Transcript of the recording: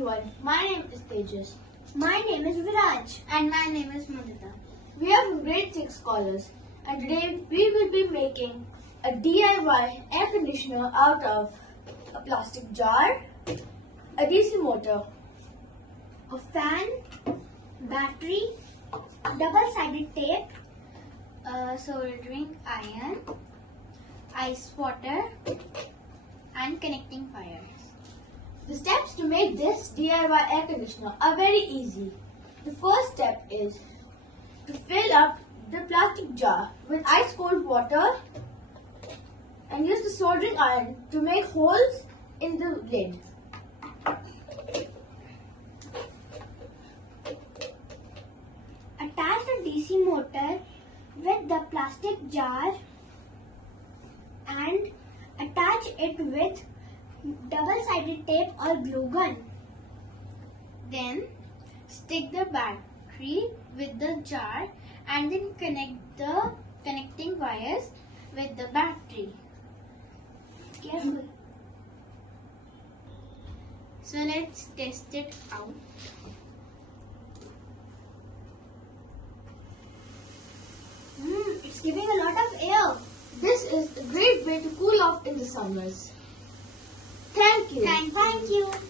everyone, my name is Tejas. My name is Viraj. And my name is Mudita. We are from grade 6 scholars and today we will be making a DIY air conditioner out of a plastic jar, a DC motor, A fan, battery, double-sided tape, Soldering iron, ice water, and connecting wires. The steps to make this DIY air conditioner are very easy. The first step is to fill up the plastic jar with ice cold water and use the soldering iron to make holes in the lid. attach the DC motor with the plastic jar and attach it with double-sided tape or glue gun. Then stick the battery with the jar and then connect the connecting wires with the battery. Careful. So let's test it out. It's giving a lot of air. This is a great way to cool off in the summers. Thank you. Thank you.